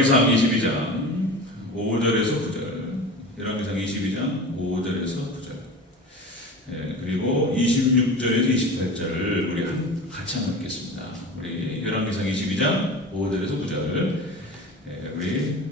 열왕기상 22장 5절에서 9절, 열왕기상 22장 5절에서 9절, 그리고 26절에서 28절을 우리 같이 한번 읽겠습니다. 우리 열왕기상 22장 5절에서 9절, 우리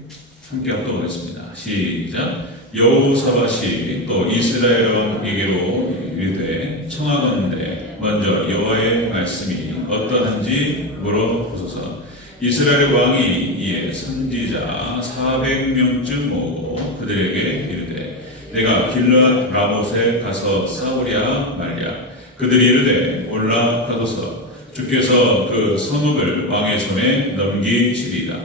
함께 합독 하겠습니다. 시작. 여호사밧이 또 이스라엘 왕에게로 이르되 청하건대 먼저 여호와의 말씀이 어떠한지 물어보소서. 이스라엘 왕이 이에 선지자 400명쯤 모으고 그들에게 이르되 내가 길르앗 라못에 가서 싸우랴 말랴. 그들이 이르되 올라가소서. 주께서 그 성읍을 왕의 손에 넘기시리이다.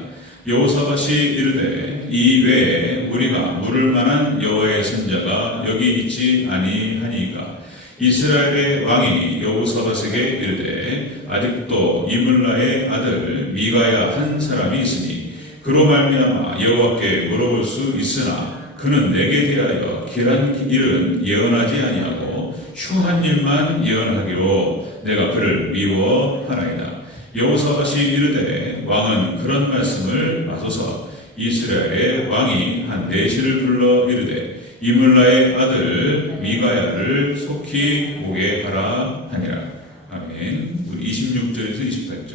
여호사밧이 이르되 이 외에 우리가 물을 만한 여호와의 선자가 여기 있지 아니하니까. 이스라엘의 왕이 여호사밧에게 이르되 아직도 이물라의 아들 미가야 한 사람이 있으니 그로 말미암아 여호와께 물어볼 수 있으나 그는 내게 대하여 길한 일은 예언하지 아니하고 흉한 일만 예언하기로 내가 그를 미워하나이다. 여호사밧이 이르되 왕은 그런 말씀을 마소서. 이스라엘의 왕이 한 내시를 불러 이르되 이물라의 아들 미가야를 속히 오게 하라 하니라. 아멘. 우리 26절에서 28절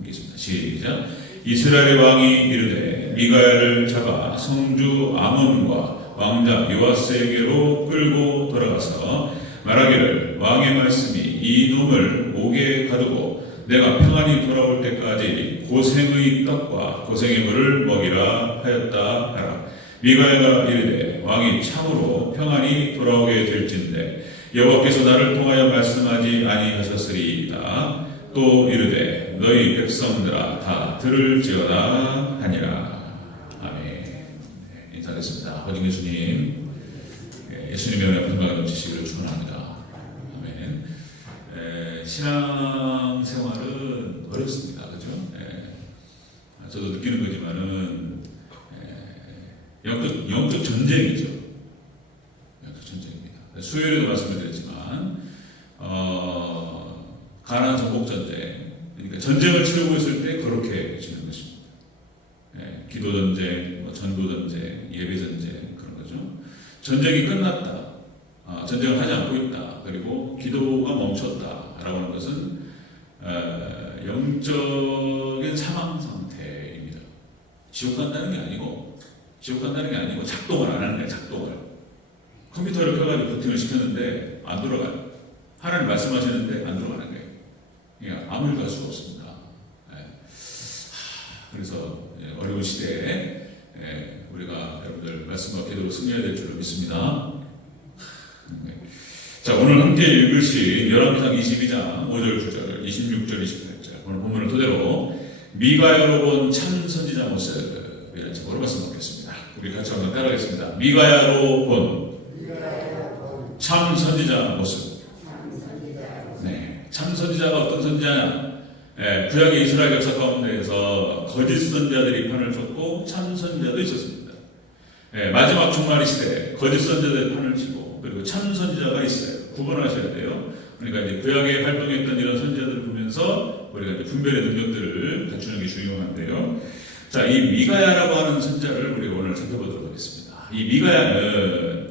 읽겠습니다. 시작. 이스라엘의 왕이 이르되 미가야를 잡아 성주 아몬과 왕자 요아스에게로 끌고 돌아가서 말하기를 왕의 말씀이 이 놈을 옥에 가두고 내가 평안히 돌아올 때까지 고생의 떡과 고생의 물을 먹이라 하였다 하라. 미가야가 이르되 왕이 참으로 평안히 돌아오게 될진대 여호와께서 나를 통하여 말씀하지 아니하셨으리이다. 또 이르되 너희 백성들아 다 들을지어다 하니라. 아멘. 인사드리겠습니다. 허진 예수님, 예수님의 은혜 평강에 넘치시기를 축원합니다. 아멘. 신앙생활은 어렵습니다. 그렇죠? 저도 느끼는 거지만은 영적 전쟁이죠. 영적 전쟁입니다. 수요일에도 말씀을 드렸지만 가나안 정복 전쟁, 그러니까 전쟁을 치르고 있을 때 그렇게 치는 것입니다. 기도 전쟁, 전도 전쟁, 예배 전쟁 그런 거죠. 전쟁이 끝났다, 전쟁을 하지 않고 있다, 그리고 기도가 멈췄다라고 하는 것은 영적인 사망 상태입니다. 지옥 간다는 게 아니고 작동을 안 하는 거예요. 작동을. 컴퓨터를 켜가지고 부팅을 시켰는데 안 돌아가요. 하나님 말씀하시는데 안 돌아가는 거예요. 그러니까 아무 일도 할 수가 없습니다. 그래서 어려운 시대에 우리가 여러분들 말씀과 기도로 승리해야 될 줄로 믿습니다. 자, 오늘 함께 읽으신 열왕기상 22장 5절, 9절, 26절, 28절 오늘 본문을 토대로 미가야로 본 참 선지자 모습이라는 제목으로 말씀 드리겠습니다. 우리 같이 한번 따라하겠습니다. 미가야로 본 참 선지자 모습. 네, 참 선지자가 어떤 선지자냐? 구약의 이스라엘 역사 가운데에서 거짓 선지자들이 판을 쳤고 참 선지자도 있었습니다. 마지막 종말의 시대에 거짓 선지자들이 판을 치고 그리고 참 선지자가 있어요. 구분하셔야 돼요. 그러니까 이제 구약에 활동했던 이런 선지자들을 보면서 우리가 이제 분별의 능력들을 갖추는 게 중요한데요. 자, 이 미가야라고 하는 선지자를 우리가 오늘 살펴보도록 하겠습니다. 이 미가야는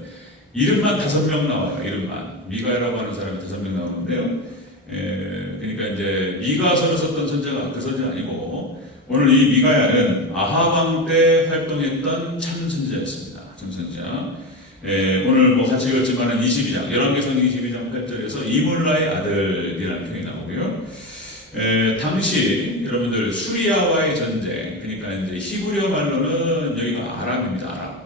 이름만 5명 나와요. 이름만. 미가야라고 하는 사람이 5명 나오는데요. 그러니까 이제 미가서를 썼던 선지자가 그 선지자 아니고 오늘 이 미가야는 아하방 때 활동했던 참 선지자였습니다. 참 선지자. 오늘 뭐 같이 읽었지만은 22장, 열왕기상 22장 8절에서 이물라의 아들이라는 표현이 나오고요. 당시 여러분들 수리아와의 전쟁, 그러니까 이제 히브리어 말로는 여기가 아람입니다. 아람.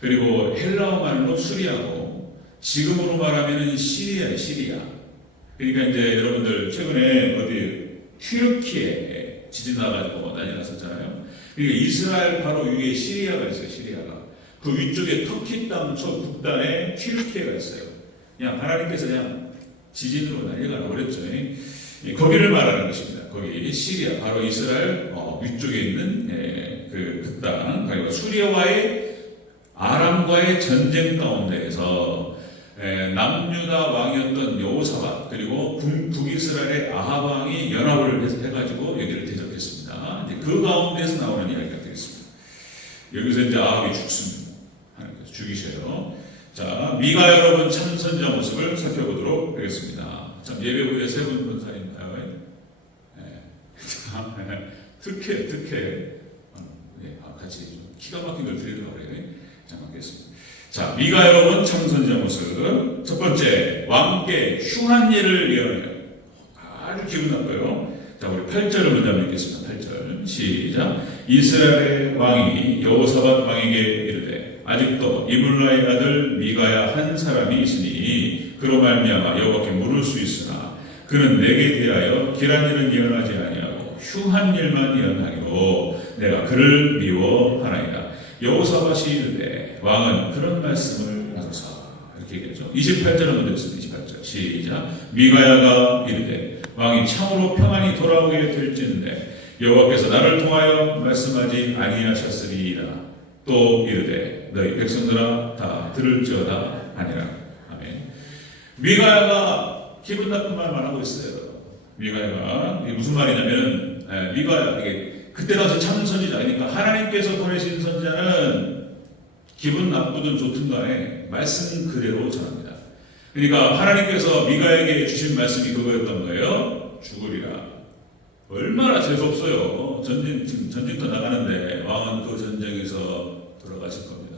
그리고 헬라어 말로 수리아고 지금으로 말하면은 시리아예요. 시리아. 그러니까 이제 여러분들 최근에 어디 튀르키에 지진 나가지고 난리 났었잖아요. 그러니까 이스라엘 바로 위에 시리아가 있어요. 시리아가. 그 위쪽에 터키 땅 저 북단에 튀르키예가 있어요. 그냥 하나님께서 그냥 지진으로 난리가 나버렸죠. 거기를 말하는 것입니다. 거기 시리아 바로 이스라엘 위쪽에 있는 그 땅, 그리고 수리아와의 아람과의 전쟁 가운데에서 남유다 왕이었던 여호사밧 그리고 북이스라엘의 아합 왕이 연합을 해가지고 여기를 대적했습니다. 그 가운데서 나오는 이야기가 되겠습니다. 여기서 이제 아합이 죽습니다. 하나님께서 죽이셔요. 자, 미가 여러분 참 선지자 모습을 살펴보도록 하겠습니다. 참 예배 후에 세 분 권사님가요? 특혜. 같이 좀 기가 막힌 걸 드리려고 그래요. 자, 받겠습니다. 자, 미가 여러분 참 선지자 모습. 첫 번째, 왕께 흉한 일을 예언해요. 아주 기분 나빠요. 자, 우리 8절을 먼저 읽겠습니다. 8절 시작. 이스라엘의 왕이 여호사밧 왕에게 이르되 아직도 이물라의 아들 미가야 한 사람이 있으니 그로 말미암아 여호와께 물을 수 있으나 그는 내게 대하여 길한 일은 예언하지 아니하고 흉한 일만 예언하기로 내가 그를 미워하나이다. 여호사밧이 이르되 왕은 그런 말씀을 하소서. 이렇게 얘기하죠. 28절을 먼저 읽습니다. 28절 시작. 미가야가 이르되 왕이 참으로 평안히 돌아오게 될진데 여호와께서 나를 통하여 말씀하지 아니하셨으리이다. 또 이르되 너희 백성들아 다 들을지어다 하니라. 아멘. 미가야가 기분 나쁜 말만 하고 있어요. 미가야가 이게 무슨 말이냐면 미가야 이게 그때 당시 참 선지자니까 하나님께서 보내신 선지자는 기분 나쁘든 좋든 간에 말씀 그대로 전합니다. 그러니까 하나님께서 미가에게 주신 말씀이 그거였던 거예요. 죽으리라. 얼마나 재수없어요. 지금 전쟁터 나가는데 왕은 그 전쟁에서 돌아가실 겁니다.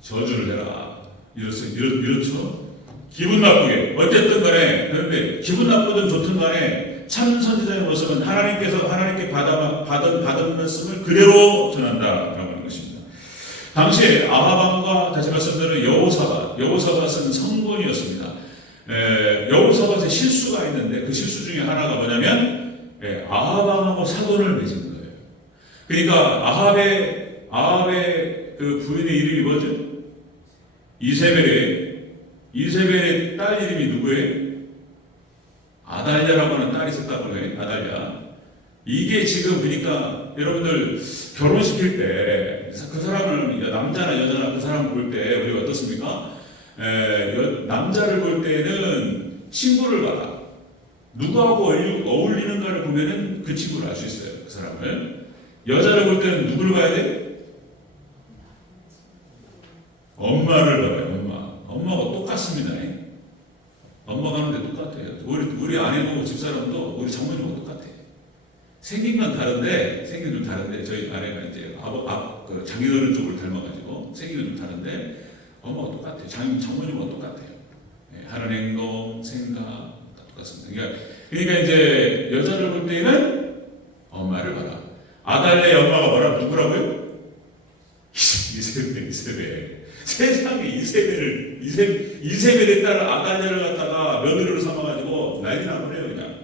저주를 해라. 이렇죠? 기분 나쁘게. 어쨌든 간에, 그런데 기분 나쁘든 좋든 간에 참 선지자의 모습은 하나님께 받은 말씀을 그대로 전한다라고 하는 것입니다. 당시에 아합왕과 다시 말씀드린 여호사밧은 성군이었습니다. 여호사밧의 실수가 있는데 그 실수 중에 하나가 뭐냐면 아합왕하고 사돈을 맺은 거예요. 그러니까 아합의 그 부인의 이름이 뭐죠? 이세벨의 딸 이름이 누구예요? 아달랴라고 하는 딸이 있었다고 해요. 아달랴. 이게 지금 그러니까 여러분들 결혼시킬 때 그 사람을 남자나 여자나 그 사람을 볼 때 우리가 어떻습니까? 남자를 볼 때는 친구를 봐라. 누구하고 어울리는가를 보면은 그 친구를 알 수 있어요. 그 사람을. 여자를 볼 때는 누구를 봐야 돼? 엄마를 봐요. 엄마가 똑같습니다. 엄마가 하는데 똑같아요. 우리 아내도 집사람도 우리 장모님하고 똑같아요. 생긴 건 다른데 저희 아내가 이제 그 장인어른 쪽을 닮아가지고 생긴 건 좀 다른데 엄마가 똑같아요. 장모님하고 똑같아요. 하는 행동, 생각 다 똑같습니다. 그러니까 이제 여자를 볼 때는 엄마를 봐라. 아달랴의 엄마가 뭐라 누구라고요? 이세벨. 세상에 이세벨의 딸 아달랴를 갖다가 며느리로 삼아가지고 난리 나버려요 그냥.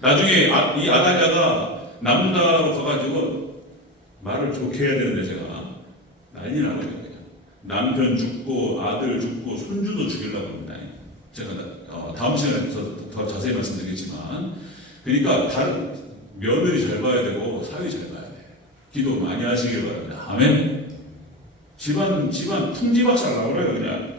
나중에 이 아달랴가 남자로 가가지고 말을 좋게 해야 되는데 제가 난리 나버려요 그냥. 남편 죽고 아들 죽고 손주도 죽이려고 합니다. 제가 다음 시간에 더 자세히 말씀드리겠지만 그러니까 다른 며느리 잘 봐야 되고 사위 잘 봐야 돼. 기도 많이 하시길 바랍니다. 아멘. 집안 풍지박살 나오래요 그냥.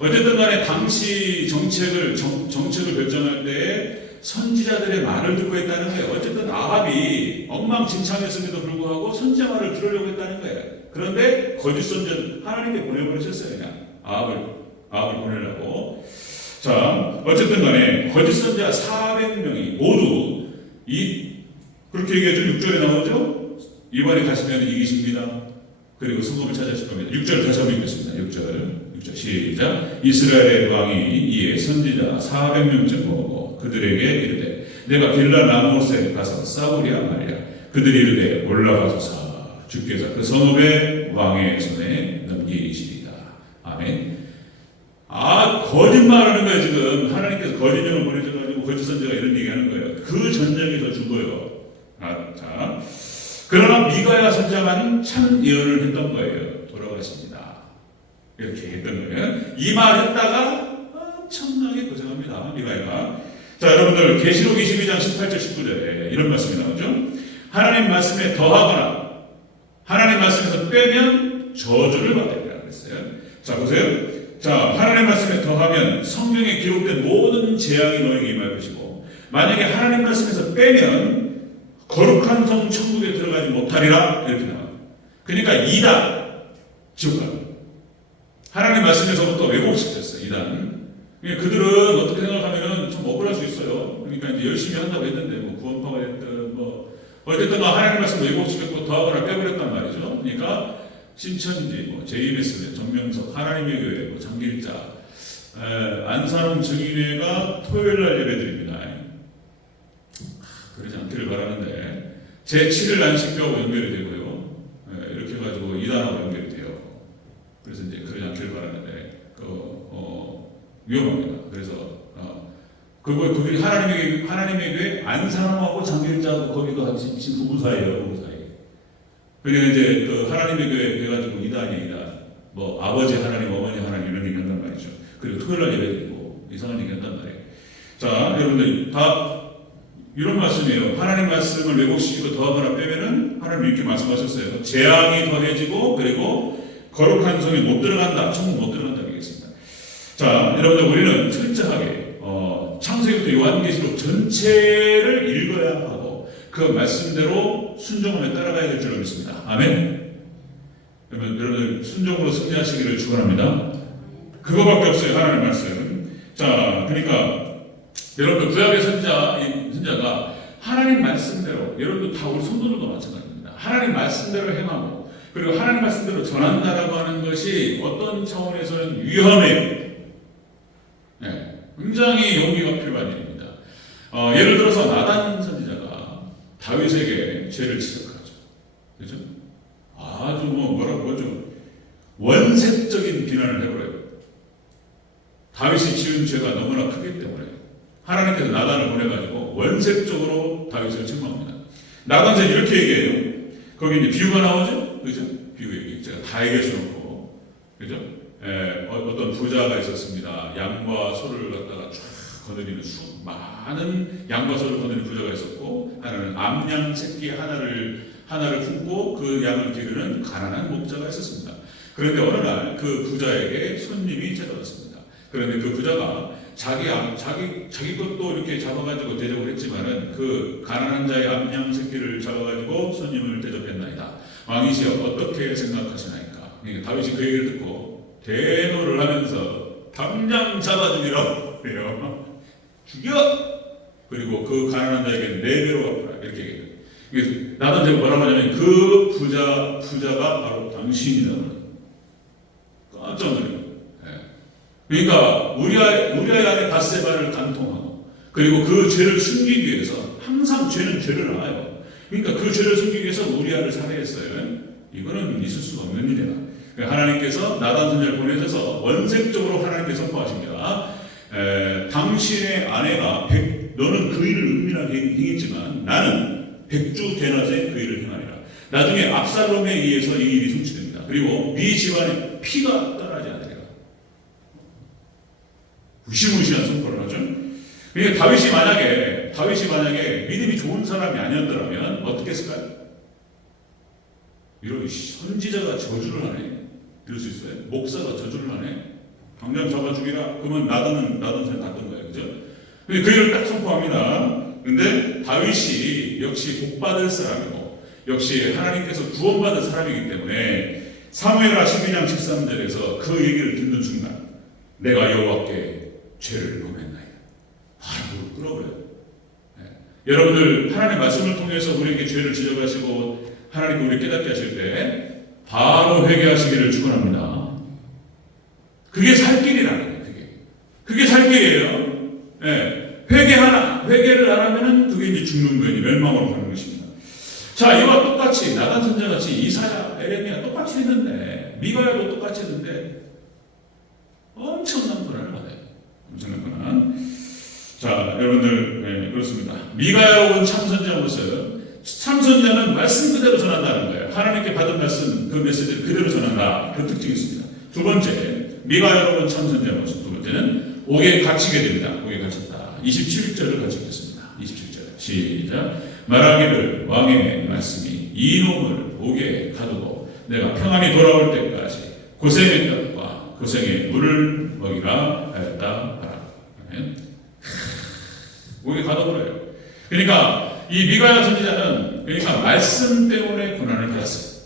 어쨌든 간에 당시 정책을 결정할 때 선지자들의 말을 듣고 했다는 거예요. 어쨌든 아합이 엉망진창했음에도 불구하고 선지자 말을 들으려고 했다는 거예요. 그런데 거짓 선지자 하나님께 보내버리셨어요 그냥. 아합을 보내려고. 자, 어쨌든 간에 거짓 선지자 400명이 모두 그렇게 얘기하죠. 6절에 나오죠. 이번에 가시면 이기십니다. 그리고 성금을 찾으실 겁니다. 6절 다시 한번 읽겠습니다. 6절 시작. 이스라엘의 왕이 이에 선지자 400명쯤 모으고 그들에게 이르되 내가 빌라 라못에 가서 싸우랴 말랴. 그들이 이르되 올라가소서. 주께서 그 성읍의 왕의 손에 넘기시리다. 아멘. 거짓말하는 거예요 지금. 하나님께서 거짓령을 보내셔가지고 거짓 선지자가 이런 얘기하는 거예요. 그 전쟁에서 죽어요. 자. 그러나 미가야 선지자만 참 예언을 했던 거예요. 돌아가십니다. 이렇게 했던 거예요. 이 말 했다가 엄청나게 고생합니다. 미가야가. 자, 여러분들 계시록 22장 18절 19절에 이런 말씀이 나오죠. 하나님 말씀에 더하거나 하나님 말씀에서 빼면 저주를 받으리라 그랬어요. 자, 보세요. 자, 하나님 말씀에 더하면 성경에 기록된 모든 재앙이 너에게 임할 것이고 만약에 하나님 말씀에서 빼면 거룩한 성 천국에 들어가지 못하리라 이렇게 나와요. 그러니까 이단, 지옥 갑니다. 하나님 말씀에서부터 왜곡시켰어요. 이단. 그들은 어떻게 생각하면은 좀 억울할 수 있어요. 그러니까 이제 열심히 한다고 했는데 뭐 구원파가 됐든 뭐 어쨌든 하나님 말씀 왜곡시켰고 더하거나 빼버렸단 말이죠. 그러니까 신천지, 뭐 JMS, 정명석, 하나님의 교회, 뭐 장길자, 안산홍 증인회가 토요일날 예배드립니다. 그러지 않기를 바라는데 제7일 안식교하고 연결이 되고요. 이렇게 해가지고 이단하고 연결이 돼요. 그래서 이제 그러지 않기를 바라는데 위험합니다. 그래서 그게 하나님의 교회 안산홍하고 장길자하고 거기가 지금 부부 사이예요. 부부 사이. 그러니까 이제 그 하나님의 교회 해가지고 이단이 이단, 뭐 아버지 하나님, 어머니 하나님 이런 얘기 한단 말이죠. 그리고 토요일날 예배드리고 이상한 얘기 한단 말이에요. 자, 여러분들 다 이런 말씀이에요. 하나님 말씀을 왜곡시키고 더하거나 빼면은 하나님 이렇게 말씀하셨어요. 재앙이 더해지고 그리고 거룩한 성에 못 들어간다. 천국 못 들어간다 얘기했습니다. 자, 여러분들 우리는 철저하게 창세기부터 요한계시록 전체를 읽어야 하고 그 말씀대로 순종하며 따라가야 될 줄 믿습니다. 아멘. 그러면 여러분들 순종으로 승리하시기를 축원합니다. 그거밖에 없어요. 하나님 말씀. 자, 그러니까 여러분들 구약의 선자가 하나님 말씀대로, 여러분들 다 우리 성도들도 마찬가지입니다. 하나님 말씀대로 행하고 그리고 하나님 말씀대로 전한다라고 하는 것이 어떤 차원에서는 위험해요. 네, 굉장히 용기가 필요한 일입니다. 예를 들어서 나단 선지자가 다윗에게 죄를 지적하죠. 그죠? 아주 뭐죠? 원색적인 비난을 해버려요. 다윗이 지은 죄가 너무나 크기 때문에 하나님께서 나단을 보내가지고 원색적으로 다윗을 책망합니다. 나단은 이렇게 얘기해요. 거기 이제 비유가 나오죠? 그죠? 비유 얘기. 제가 다 얘기할 수 없고. 그죠? 어떤 부자가 있었습니다. 양과 소를 갖다가 쫙 거느리는 많은 양과 소를 거느리는 부자가 있었고, 하나는 암양 새끼 하나를 품고 그 양을 기르는 가난한 목자가 있었습니다. 그런데 어느 날 그 부자에게 손님이 찾아왔습니다. 그런데 그 부자가 자기 것도 이렇게 잡아가지고 대접을 했지만은 그 가난한 자의 암양 새끼를 잡아가지고 손님을 대접했나이다. 왕이시여 어떻게 생각하시나이까? 그러니까 다윗이 그 얘기를 듣고 대노를 하면서 당장 잡아주기라고 해요. 죽여! 그리고 그 가난한 자에게 4배로 갚으라. 이렇게 얘기해요. 나단 제가 뭐라고 하냐면 그 부자가 바로 당신이다. 깜짝 놀라요. 그러니까 우리아의 아내 밧세바를 간통하고 그리고 그 죄를 숨기기 위해서 항상 죄는 죄를 낳아요. 그러니까 그 죄를 숨기기 위해서 우리아를 살해했어요. 이거는 있을 수가 없는 일이다. 하나님께서 나단 선지자를 보내셔서 원색적으로 하나님께 선포하십니다. 당신의 아내가 너는 그 일을 은밀하게 행했지만 나는 백주 대낮에 그 일을 행하리라. 나중에 압살롬에 의해서 이 일이 성취됩니다. 그리고 네 집안에 피가 떠나지 않으리라. 무시무시한 선포를 하죠. 그러니까 다윗이 만약에 믿음이 좋은 사람이 아니었더라면 어떻게 했을까요? 이런 선지자가 저주를 하네. 이럴 수 있어요. 목사가 저주를 하네. 당장 잡아 죽이라. 그러면 나단은 갔던 거예요. 그죠? 그 일을 딱 선포합니다. 근데 다윗이 역시 복받을 사람이고 역시 하나님께서 구원받은 사람이기 때문에 사무엘하 12장 13절에서 그 얘기를 듣는 순간 내가 여호와께 죄를 범했나이다. 바로 무릎 꿇어버려요. 여러분들 하나님의 말씀을 통해서 우리에게 죄를 지적하시고 하나님께 우리 깨닫게 하실 때 바로 회개하시기를 축원합니다. 그게 살 길이라는 거예요. 그게 살 길이에요. 회개를 안 하면은 그게 이제 죽는 거예요. 멸망으로 가는 것입니다. 자, 이와 똑같이 나단 선지자같이 이사야, 에레미야 똑같이 했는데 미가야도 똑같이 했는데 엄청난 고난을 받아요. 엄청난 고난. 자, 여러분들 그렇습니다. 미가야로 온 참선자 보세요. 참선자는 말씀 그대로 전한다는 거예요. 하나님께 받은 말씀, 그 메시지를 그대로 전한다. 그 특징이 있습니다. 두 번째, 미가야로 온 참선자 모습. 두 번째는 옥에 갇히게 됩니다. 옥에 갇혔다. 27절을 같이 읽겠습니다. 27절 시작. 말하기를 왕의 말씀이 이놈을 옥에 가두고 내가 평안히 돌아올 때까지 고생의 떡과 고생의 물을 먹이라 하였다 하라. 옥에 가둬버려요. 그러니까 이 미가야 선지자는 그러니까 말씀 때문에 고난을 받았어요.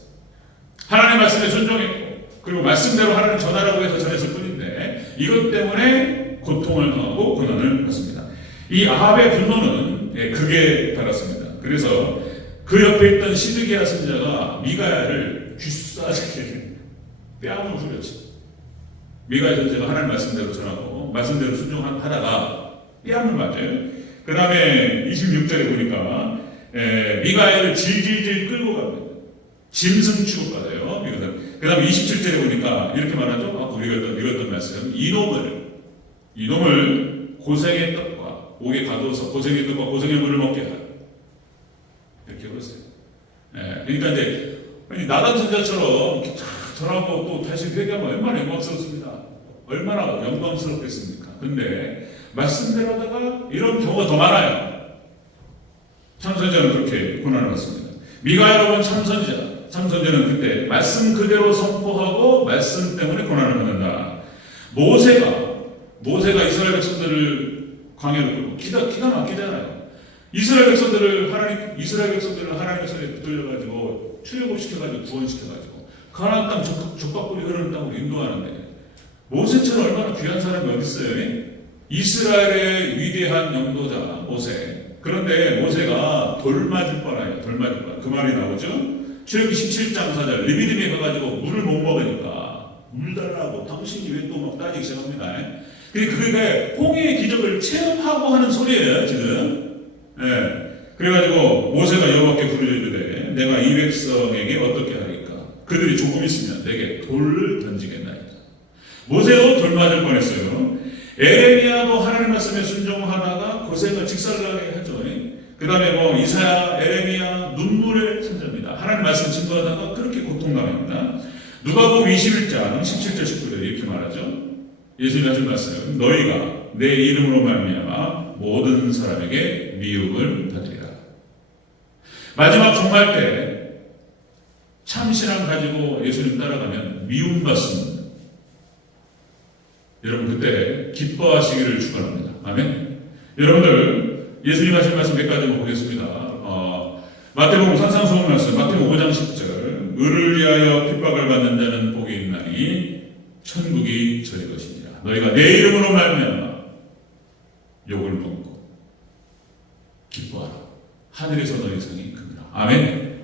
말씀에 순종했고, 그리고 말씀대로 하나님 전하라고 해서 전했을 뿐인데, 이것 때문에 고통을 당하고 고난을 받습니다. 이 아합의 분노는 극에 달았습니다. 그래서 그 옆에 있던 시드기야 선지자가 미가야를 쥐싸게 뺨을 후렸지. 미가야 선지자가 하나님 말씀대로 전하고 말씀대로 순종하다가 뺨을 맞아요. 그 다음에 26절에 보니까 미가야를 질질질 끌고 갑니다. 짐승 취급받아요. 그 다음에 27절에 보니까 이렇게 말하죠. 아까 우리가 읽었던 말씀. 이놈을 고생의 떡과 옥에 가둬서 고생의 떡과 고생의 물을 먹게 하라. 이렇게 그랬어요. 그러니까 이제 나단 선지자처럼 저라고 또 다시 회개하면 얼마나 영광스럽습니다. 얼마나 영광스럽겠습니까? 근데 말씀대로 하다가 이런 경우가 더 많아요. 참선자는 그렇게 고난을 받습니다. 미가야로 본 참선자는 그때 말씀 그대로 선포하고 말씀 때문에 고난을 받는다. 모세가 이스라엘 백성들을 광야로 끌고 기가 막히잖아요. 이스라엘 백성들을 하나님의 손에 붙들려가지고 출애굽시켜가지고 구원시켜가지고 가나안 땅 족박불이 흐르는 땅으로 인도하는데 모세처럼 얼마나 귀한 사람이 어디 있어요? 이스라엘의 위대한 영도자 모세. 그런데 모세가 돌 맞을 뻔해요. 그 말이 나오죠. 출애굽기 17장 4절 리비딤에 가가지고 물을 못 먹으니까 물 달라고 당신이 왜 또 막 따지기 시작합니다. 그게 홍해의 기적을 체험하고 하는 소리예요 지금. 그래가지고 모세가 여호와께 부르짖어 이르되 내가 이 백성에게 어떻게 하리까? 그들이 조금 있으면 내게 돌을 던지겠나이다. 모세도 돌 맞을 뻔했어요. 에레미야도 하나님 말씀에 순종하다가 고생을 직살나게 하죠. 그 다음에 이사야, 에레미야 눈물의 선자입니다. 하나님 말씀 증거하다가 그렇게 고통당합니다. 누가복음 21장 17절 19절 이렇게 말하죠. 예수님 하신 말씀 너희가 내 이름으로 말미암아 모든 사람에게 미움을 받으리라. 마지막 종말 때 참신앙 가지고 예수님 따라가면 미움받습니다. 여러분 그때 기뻐하시기를 축원합니다. 아멘. 여러분들 예수님 하신 말씀 몇 가지 보겠습니다. 마태복음 산상수훈 말씀 마태복음 5장 10절 의를 위하여 핍박을 받는 자는 복이 있나니 천국이 저희 것이니라. 너희가 내 이름으로 말미암아 욕을 먹고 기뻐하라. 하늘에서 너희 상이 크니라. 아멘.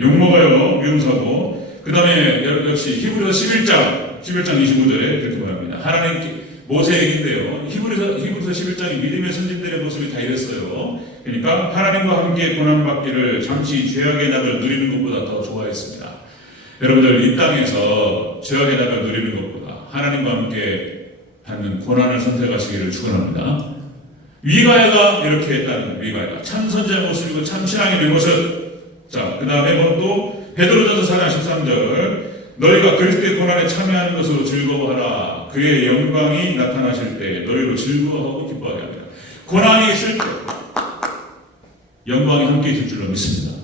욕 먹어요. 미움사고. 그 다음에 역시 히브리서 11장 25절에 그렇게 말합니다. 하나님 모세 얘기인데요. 히브리서 11장이 믿음의 선진들의 모습이 다 이랬어요. 그러니까 하나님과 함께 고난받기를 잠시 죄악의 낙을 누리는 것보다 더 좋아했습니다. 여러분들 이 땅에서 죄악의 낙을 누리는 것보다 하나님과 함께 받는 고난을 선택하시기를 축원합니다. 위가야가 이렇게 했다는 거예요. 위가야가 참선자의 모습이고 참신앙의 모습. 자, 그 다음에 또 베드로전서 4장 13절 너희가 그리스도의 고난에 참여하는 것으로 즐거워하라. 그의 영광이 나타나실 때 너희로 즐거워하고 기뻐하게 합니다. 고난이 있을 때 영광이 함께 있을 줄로 믿습니다.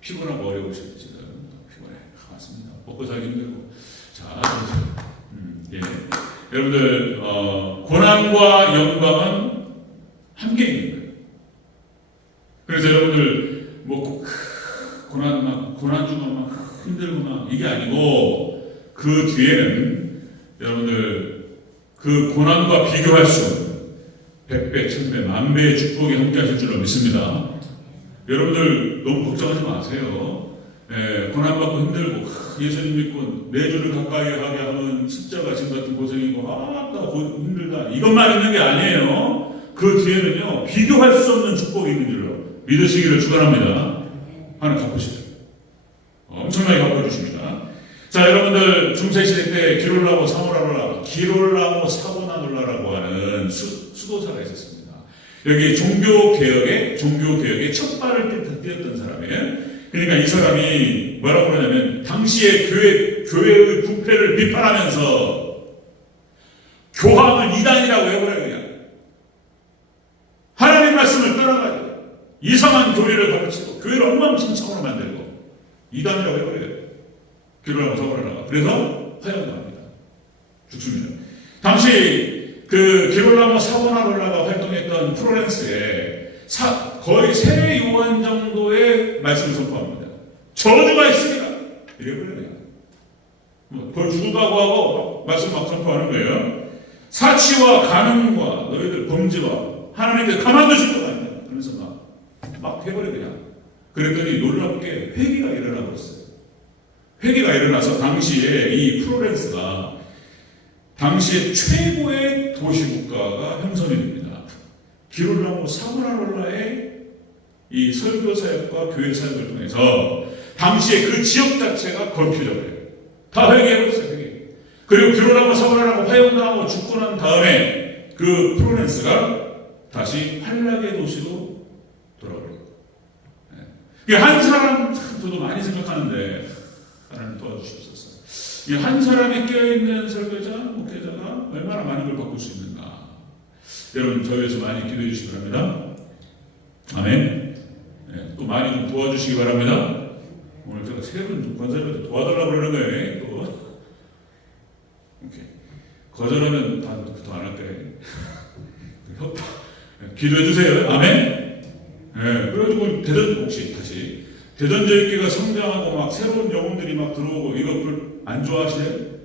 피곤하고 어려우실 때 지금 피곤해. 맞습니다. 먹고 살기 힘들고. 자, 예. 여러분들 고난과 영광은 함께 있는 거예요. 그래서 여러분들 고난 중에 막 힘들고 막 이게 아니고 그 뒤에는 여러분들 그 고난과 비교할 수 없는 100배, 1000배, 10,000배의 축복이 함께 하실 줄로 믿습니다. 여러분들 너무 걱정하지 마세요. 고난받고 힘들고 예수님 믿고 내 주를 가까이 하게 하면 십자가 진 같은 고생이고 힘들다 이것만 있는 게 아니에요. 그 뒤에는요 비교할 수 없는 축복이 있는 줄로 믿으시기를 축원합니다. 하나님 갚으시죠. 엄청나게 갚아주십니다. 자, 여러분들 중세시대 때 기롤라모 사고나놀라라고 하는 수도사가 있었습니다. 여기 종교개혁의 첫 발을 띄었던 사람이에요. 그러니까 이 사람이 뭐라고 그러냐면 당시의 교회의 부패를 비판하면서 교황을 이단이라고 해버려요. 하나님 말씀을 따라가지고 이상한 교리를 가르치고 교회를 엉망진창으로 만들고 이단이라고 해버려요. 기롤라모 사고나놀라. 그래서 화형당합니다. 죽습니다. 당시 그 기롤라모 사고나놀라가 활동했던 프로렌스에 거의 세례 요한 정도의 말씀을 선포합니다. 저주가 있습니다. 이래버려요. 벌 죽을다고 하고 말씀 막 선포하는 거예요. 사치와 간음과 너희들 범죄와 하나님께 가만두실 것 아니냐. 그러면서 막 해버려 그냥. 그랬더니 놀랍게 회개가 일어나 버렸어요. 회개가 일어나서 당시에 이 플로렌스가 당시에 최고의 도시국가가 형성이 됩니다. 기롤라모 사보나롤라의 이 설교 사역과 교회 사역을 통해서 당시에 그 지역 자체가 거룩해져 버려요. 다 회개해버렸어요. 회개. 그리고 기롤라모 사보나롤라가 화형당하고 죽고 난 다음에 그 플로렌스가 다시 환락의 도시로 돌아버려요. 한 사람, 저도 많이 생각하는데 하나님 도와주시옵소서. 이 한 사람이 깨어있는 설교자, 목회자가 얼마나 많은 걸 바꿀 수 있는가. 여러분 저희 위해서 많이 기도해 주시기 바랍니다. 아멘. 네, 또 많이 좀 도와주시기 바랍니다. 오늘 제가 세분 권사님한테 도와달라고 그러는 거예요. 또 오케이. 거절하면 더 안 할 거예요. 협박. 기도해 주세요. 아멘. 네, 그래가지고 대전 혹시 다시 대전제일교회가 성장하고 막 새로운 영혼들이 막 들어오고 이거 안 좋아하시나요?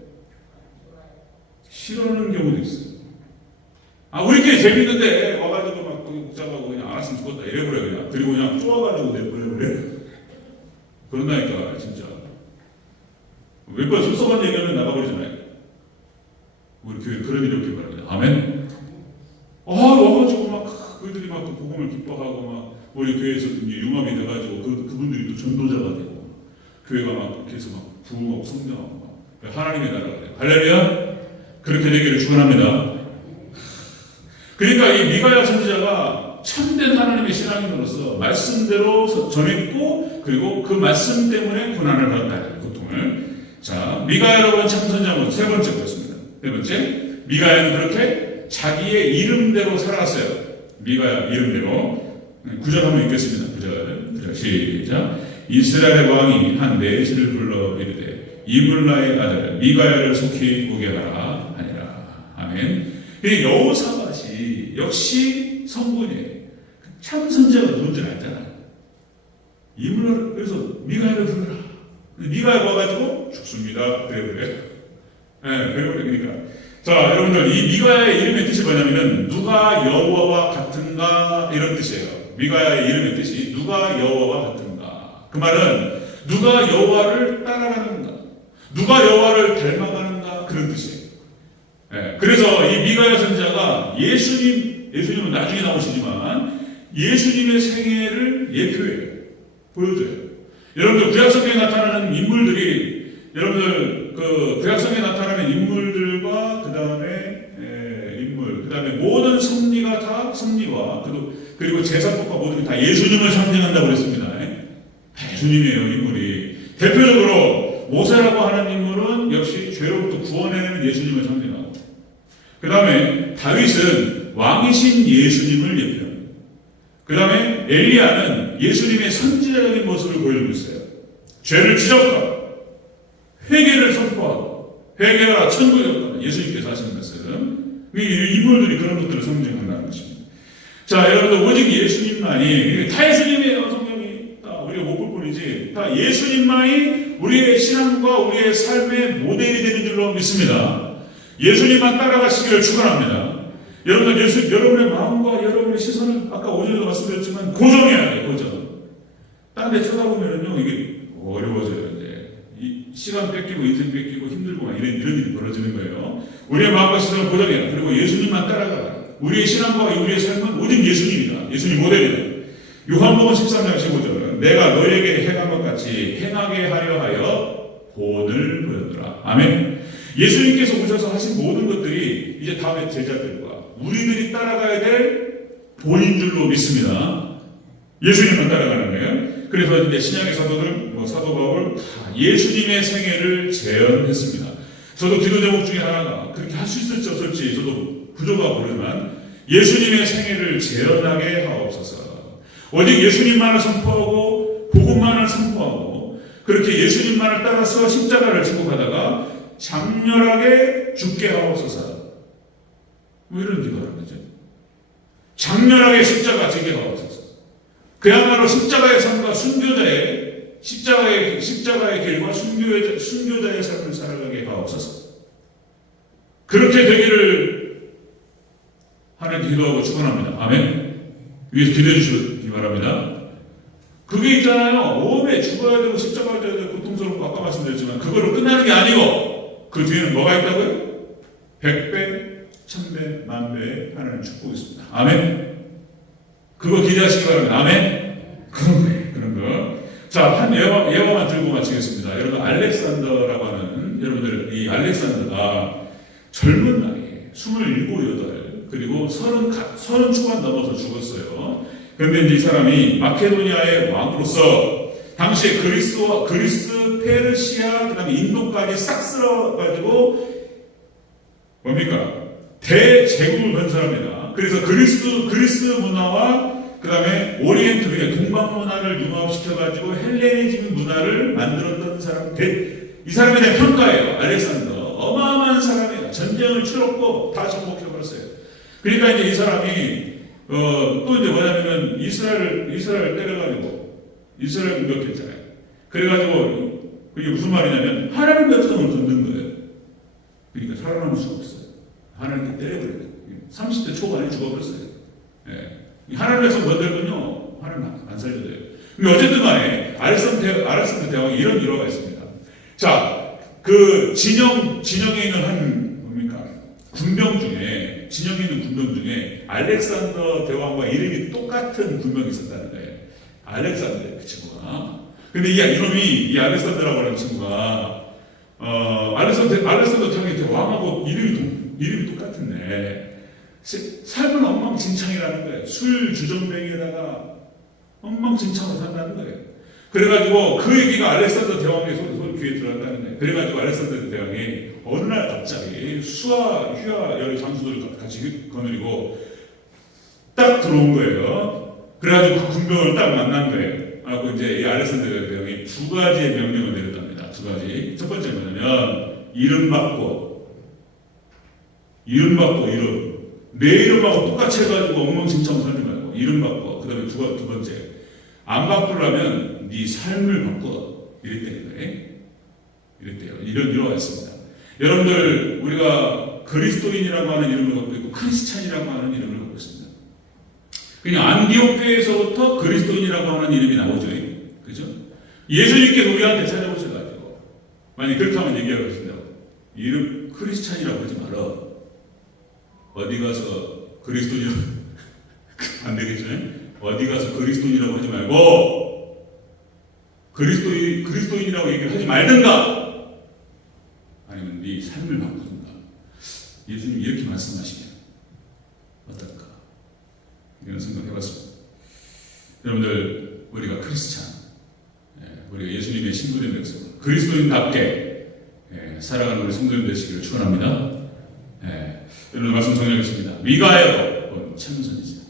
싫어하는 경우도 있어요. 우리끼리 재밌는데 와가지고 막 복잡하고 그냥 알았으면 죽었다 이래버려요. 그냥. 그리고 그냥 쪼아가지고 내버려요. 그런다니까 진짜. 몇 번 섭섭한 얘기하면 나가버리잖아요. 우리 교회 그런 일이 없길 바랍니다. 아멘. 와가지고 막 그들이 막 그 복음을 기뻐하고 막 우리 교회에서 이제 융합이 돼가지고 그분들이 또 전도자가 되고 교회가 막 계속 막 부흥하고 성장하고 막 하나님의 나라가 돼요. 할렐루야. 그렇게 되기를 축원합니다. 그러니까 이 미가야 선지자가 참된 하나님의 신앙인으로서 말씀대로 전했고 그리고 그 말씀 때문에 고난을 받았다는 고통을. 자, 미가야라고 한 참선자는 세 번째 그렇습니다. 네 번째, 미가야는 그렇게 자기의 이름대로 살았어요. 미가야 이름대로. 9절 한번 읽겠습니다. 9절 시작. 이스라엘의 왕이 한 내시를 불러 이르되 이블라의 아들 미가야를 속히 오게 하라 하니라. 아멘. 여호사밧이 역시 성군이에요. 참 선지자가 누군지 알잖아요. 이블라를 그래서 미가야를 불러라. 미가야가 와가지고 죽습니다. 그래. 네, 그러니까. 자, 여러분들 이 미가야의 이름의 뜻이 뭐냐면은 누가 여호와와 같은가 이런 뜻이에요. 미가야의 이름의 뜻이 누가 여호와와 같은가. 그 말은 누가 여호와를 따라가는가, 누가 여호와를 닮아가는가 그런 뜻이에요. 네, 그래서 이 미가야 선지자가 예수님은 나중에 나오시지만 예수님의 생애를 예표해요. 보여줘요. 여러분들 구약성경에 나타나는 인물들이 여러분들 그 구약성경에 나타나는 인물들과 그 다음에 모든 섭리가 다 섭리와 그리고 제사법과 모든 게 다 예수님을 상징한다고 그랬습니다. 다 예수님이에요. 인물이 대표적으로 모세라고 하는 인물은 역시 죄로부터 구원해내는 예수님을 상징하고 그 다음에 다윗은 왕이신 예수님을 예표합니다. 그 다음에 엘리야는 예수님의 선지자적인 모습을 보여주고 있어요. 죄를 지적하고 회개를 선포하고 회개가 천국이었다. 예수님께서 하시는 말씀. 인물들이 그런 것들을 상징한다는 것입니다. 자, 여러분들 오직 예수님만이 다 예수님이에요. 성경이 다 우리가 못 볼 뿐이지 다 예수님만이 우리의 신앙과 우리의 삶의 모델이 되는 줄로 믿습니다. 예수님만 따라가시기를 축원합니다. 여러분들 여러분의 마음과 여러분의 시선을 아까 오전에도 말씀드렸지만 고정해야 돼요. 고정. 딴 데 쳐다보면요 이게 어려워져요. 이 시간 뺏기고 인생 뺏기고 힘들고 막 이런 일이 벌어지는 거예요. 우리의 마음과 시선을 고정해요. 그리고 예수님만 따라가. 우리의 신앙과 우리의 삶은 오직 예수님이다. 예수님 모델이다. 요한복음 13장 15절 내가 너에게 행한 것 같이 행하게 하려 하여 본을 보였더라. 아멘. 예수님께서 오셔서 하신 모든 것들이 이제 다음에 제자들과 우리들이 따라가야 될 본인 줄로 믿습니다. 예수님만 따라가는 거예요. 그래서 이제 신약의 사도들, 사도 바울 다 예수님의 생애를 재현했습니다. 저도 기도 제목 중에 하나가 그렇게 할 수 있을지 없을지 저도 구조가 모르지만 예수님의 생애를 재현하게 하옵소서. 오직 예수님만을 선포하고 복음만을 선포하고 그렇게 예수님만을 따라서 십자가를 지고 가다가 장렬하게 죽게 하옵소서. 이런 기도하는 거죠. 장렬하게 십자가 지게 하옵소서. 그야말로 십자가의 삶과 순교자의 십자가의 길과 순교자의 삶을 살아가게 하옵소서. 그렇게 되기를 하나님께 기도하고 축원합니다. 아멘. 위에서 기도해 주시기 바랍니다. 그게 있잖아요. 몸에 죽어야 되고 십자가를 져야 되고 고통스럽고 아까 말씀드렸지만 그걸로 끝나는 게 아니고 그 뒤에는 뭐가 있다고요? 100배, 1000배, 10,000배의 하나님 축복이 있습니다. 아멘. 그거 기대하시기 바랍니다. 아멘. 그런 거예요. 그런 거. 자, 한 예화만 들고 마치겠습니다. 여러분, 알렉산더라고 하는, 여러분들, 이 알렉산더가 젊은 나이에 27, 8, 그리고 30 초반 넘어서 죽었어요. 그런데 이제 이 사람이 마케도니아의 왕으로서 당시에 그리스, 페르시아, 그 다음에 인도까지 싹 쓸어가지고 뭡니까? 대제국을 건설합니다. 그래서 그리스 문화와 그 다음에 오리엔트, 그러니까 동방 문화를 융합시켜가지고 헬레니즘 문화를 만들었던 사람, 이 사람에 대한 평가예요. 알렉산더. 어마어마한 사람이에요. 전쟁을 치렀고 다 정복해버렸어요. 그러니까 이제 이 사람이, 또 이제 뭐냐면은 이스라엘 때려가지고, 이스라엘 공격했잖아요. 그래가지고, 그게 무슨 말이냐면, 하나님의 백성을 건든 거예요. 그러니까 살아남을 수가 없어요. 하나님께 때려버려요. 30대 초반에 죽어버렸어요. 예. 하나님의 백성 건들면요, 하나님 안 살려줘요. 근데 어쨌든 간에, 알렉산더 대왕이 이런 일화가 있습니다. 자, 그 진영에 있는 한, 뭡니까? 진영에 있는 군병 중에 알렉산더 대왕과 이름이 똑같은 군병이 있었다는 거예요. 알렉산더, 그 친구가. 근데 이 알렉산더라고 하는 친구가, 알렉산더 대왕이 왕하고 이름이 똑같은데, 삶은 엉망진창이라는 거예요. 술 주정뱅이에다가 엉망진창으로 산다는 거예요. 그래가지고 그 얘기가 알렉산더 대왕의 소리 귀에 들어갔다는 거예요. 그래가지고 알렉산더 대왕이 어느 날 갑자기 수하, 휴하 여러 장수들을 같이 거느리고 딱 들어온 거예요. 그래가지고 그 군병을 딱 만난 거예요. 하고 이제 이 알렉산더 대왕이 두 가지의 명령을 내렸답니다. 두 가지. 첫 번째 뭐냐면 이름 바꿔 이름. 내 이름하고 똑같이 해가지고 엉망진창 살지 말고 이름 바꿔. 그 다음에 두 번째, 안 바꾸려면 네 삶을 바꿔. 이랬다는 거예요. 이랬대요. 이런 일화가 있습니다. 여러분들, 우리가 그리스도인이라고 하는 이름을 갖고 있고 크리스찬이라고 하는 이름을 갖고 있습니다. 그냥 안디옥교에서부터 그리스도인이라고 하는 이름이 나오죠. 그죠? 예수님께서 우리한테 찾아오셔가지고 만약 그렇게 하면 얘기하고 있습니다. 이름 크리스찬이라고 하지 마라. 어디 가서 그리스도인이라고 안 되겠죠? 어디 가서 그리스도인이라고 하지 말고 그리스도인이라고 얘기를 하지 말든가 아니면 네 삶을 바꾸든가. 예수님이 이렇게 말씀하시면 어떨까? 이런 생각해봤습니다. 여러분들, 우리가 크리스찬, 우리가 예수님의 신부된 백성, 그리스도인답게 살아가는 우리 성도님 되시기를 축원합니다. 여러분 말씀 정리하겠습니다. 미가야로 참선이죠.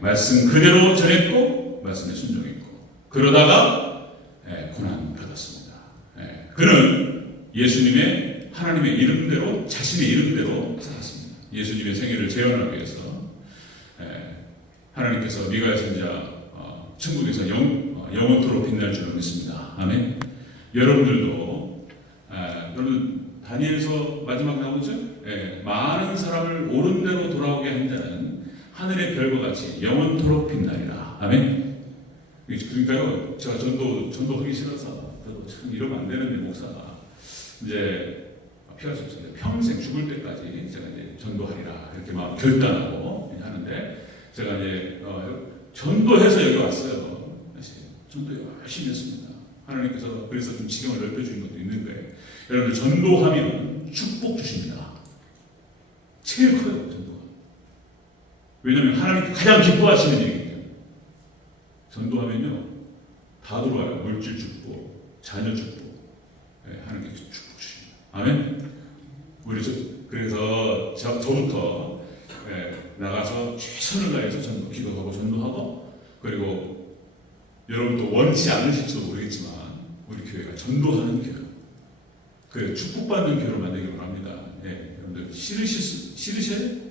말씀 그대로 전했고 말씀에 순종했고 그러다가 고난 받았습니다. 그는 예수님의 하나님의 이름대로 자신의 이름대로 살았습니다. 예수님의 생애를 재현하기 위해서 하나님께서 미가야 선지자 천국에서 영원토록 빛날 줄로 믿습니다. 아멘. 여러분들도 여러분 다니엘서 마지막 나오죠? 많은 사람을 옳은 대로 돌아오게 한 자는 하늘의 별과 같이 영원토록 빛나리라. 아멘. 그러니까요, 제가 전도하기 싫어서 저도 참 이러면 안 되는데 목사가 이제 피할 수 없습니다. 평생 죽을 때까지 제가 이제 전도하리라 이렇게 막 결단하고 하는데 제가 이제 전도해서 여기 왔어요. 전도 열심히 했습니다. 하나님께서 그래서 좀 지경을 넓혀주는 것도 있는 거예요. 여러분들, 전도하면 축복 주십니다. 제일 커요, 전도가. 왜냐하면 하나님께 가장 기뻐하시는 일이기 때문에. 전도하면요, 다 들어와요. 물질 축복, 자녀 축복. 하나님께 축복 주십니다. 아멘? 그래서 저부터 나가서 최선을 다해서 기도하고 전도하고, 그리고 여러분도 원치 않으실지도 모르겠지만 우리 교회가 전도하는 교회, 그 축복받는 교회로 만들기 바랍니다. 여러분들 싫으셔요?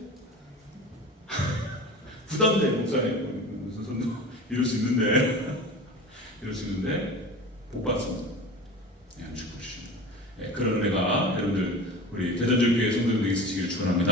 부담돼 목사님 무슨 전도 이럴 수 있는데 복 받습니다. 하나님 축복해 주십니다. 그런 은혜가 여러분들 우리 대전절교회 성도들에게 있으시기를 축원합니다.